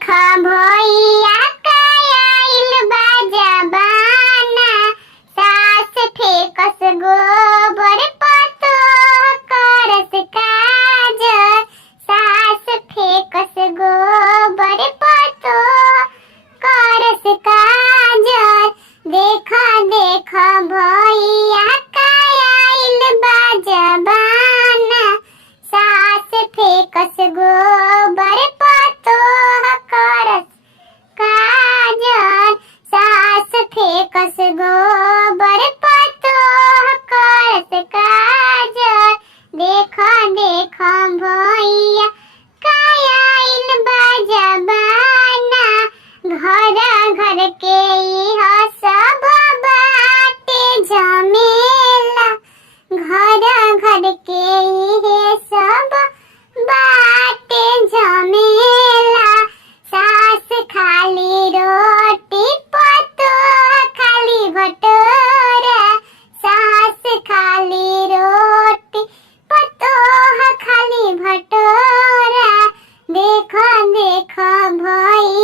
देखा भैया कायल बाजा बाना सास फेकस गोबर पतो करस काज सास फेकस गोबर पतो करस काज देखा देखा भैया कायल बाजा बाना सास फेकस गोबर पतो करस काजल सास फेकस गोबर पतो करस काजल देखा देखा भैया कायल बाजा बाना घर घर के इहा सब बाटे झमेला घर घर के इहे सब बाटे झमेला सास खाली रोटी पतो खाली भटोरा सास खाली रोटी पतो खाली भटोरा देखा देखा भई